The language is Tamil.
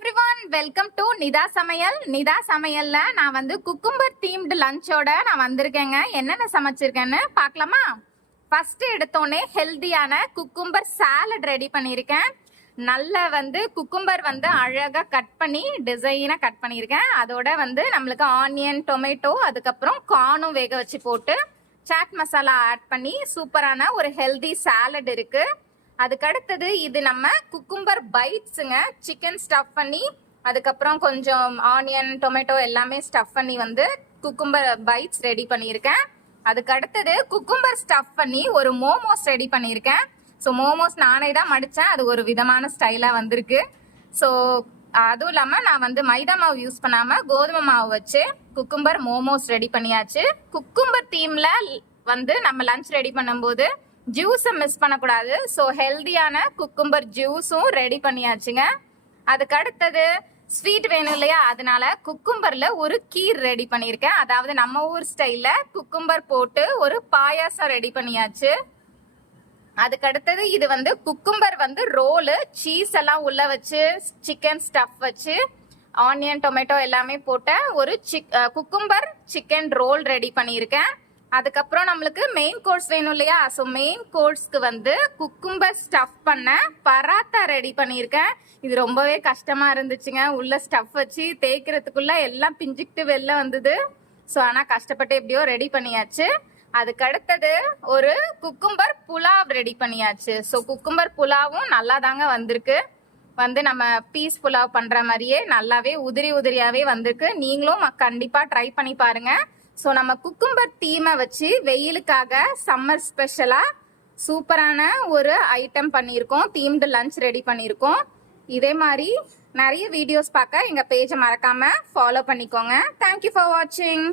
எவ்ரிவன், வெல்கம் டு நிதா சமையல். நிதா சமையல்ல நான் வந்து குக்கும்பர் தீம்டு லஞ்சோட நான் வந்திருக்கேங்க. என்னென்ன சமைச்சிருக்கேன்னு பார்க்கலாமா? ஃபர்ஸ்ட் எடுத்தோடனே ஹெல்தியான குக்கும்பர் சாலட் ரெடி பண்ணியிருக்கேன். நல்ல வந்து குக்கும்பர் வந்து அழகாக கட் பண்ணி டிசைனாக கட் பண்ணியிருக்கேன். அதோட வந்து நம்மளுக்கு ஆனியன், டொமேட்டோ, அதுக்கப்புறம் கார்னும் வேக வச்சு போட்டு சாட் மசாலா ஆட் பண்ணி சூப்பரான ஒரு ஹெல்தி சாலட் இருக்கு. அதுக்கு அடுத்தது இது நம்ம குக்கும்பர் பைட்ஸுங்க. சிக்கன் ஸ்டஃப் பண்ணி அதுக்கப்புறம் கொஞ்சம் ஆனியன், டொமேட்டோ எல்லாமே ஸ்டஃப் பண்ணி வந்து குக்கும்பர் பைட்ஸ் ரெடி பண்ணியிருக்கேன். அதுக்கு அடுத்தது குக்கும்பர் ஸ்டஃப் பண்ணி ஒரு மோமோஸ் ரெடி பண்ணியிருக்கேன். ஸோ மோமோஸ் நானே தான் மடித்தேன். அது ஒரு விதமான ஸ்டைலாக வந்திருக்கு. ஸோ அதுவும் இல்லாமல் நான் வந்து மைதா மாவு யூஸ் பண்ணாமல் கோதுமை மாவு வச்சு குக்கும்பர் மோமோஸ் ரெடி பண்ணியாச்சு. குக்கும்பர் தீமில் வந்து நம்ம லஞ்ச் ரெடி பண்ணும்போது ஜூஸை மிஸ் பண்ணக்கூடாது. ஸோ ஹெல்தியான குக்கும்பர் ஜூஸும் ரெடி பண்ணியாச்சுங்க. அதுக்கு அடுத்தது ஸ்வீட் வேணும் இல்லையா, அதனால குக்கும்பர்ல ஒரு கீர் ரெடி பண்ணியிருக்கேன். அதாவது நம்ம ஊர் ஸ்டைல்ல குக்கும்பர் போட்டு ஒரு பாயாசம் ரெடி பண்ணியாச்சு. அதுக்கு அடுத்தது இது வந்து குக்கும்பர் வந்து ரோலு, சீஸ் எல்லாம் உள்ள வச்சு சிக்கன் ஸ்டஃப் வச்சு ஆனியன், டொமேட்டோ எல்லாமே போட்ட ஒரு குக்கும்பர் சிக்கன் ரோல் ரெடி பண்ணியிருக்கேன். அதுக்கப்புறம் நம்மளுக்கு மெயின் கோர்ஸ் வேணும் இல்லையா, ஸோ மெயின் கோர்ஸ்க்கு வந்து குக்கும்பர் ஸ்டஃப் பண்ண பராத்தா ரெடி பண்ணியிருக்கேன். இது ரொம்பவே கஷ்டமா இருந்துச்சுங்க. உள்ள ஸ்டஃப் வச்சு தேய்க்கிறதுக்குள்ள எல்லாம் பிஞ்சுக்கிட்டு வெளில வந்தது. ஸோ ஆனால் கஷ்டப்பட்டு எப்படியோ ரெடி பண்ணியாச்சு. அதுக்கு அடுத்தது ஒரு குக்கும்பர் புலாவ் ரெடி பண்ணியாச்சு. ஸோ குக்கும்பர் புலாவும் நல்லா தாங்க வந்திருக்கு. வந்து நம்ம பீஸ் புலாவ் பண்ற மாதிரியே நல்லாவே உதிரி உதிரியாவே வந்திருக்கு. நீங்களும் கண்டிப்பா ட்ரை பண்ணி பாருங்க. ஸோ நம்ம குக்கும்பர் தீமை வச்சு வெயிலுக்காக சம்மர் ஸ்பெஷலாக சூப்பரான ஒரு ஐட்டம் பண்ணியிருக்கோம். தீம்டு லஞ்ச் ரெடி பண்ணியிருக்கோம். இதே மாதிரி நிறைய வீடியோஸ் பார்க்க எங்கள் பேஜை மறக்காமல் ஃபாலோ பண்ணிக்கோங்க. தேங்க்யூ ஃபார் வாட்சிங்.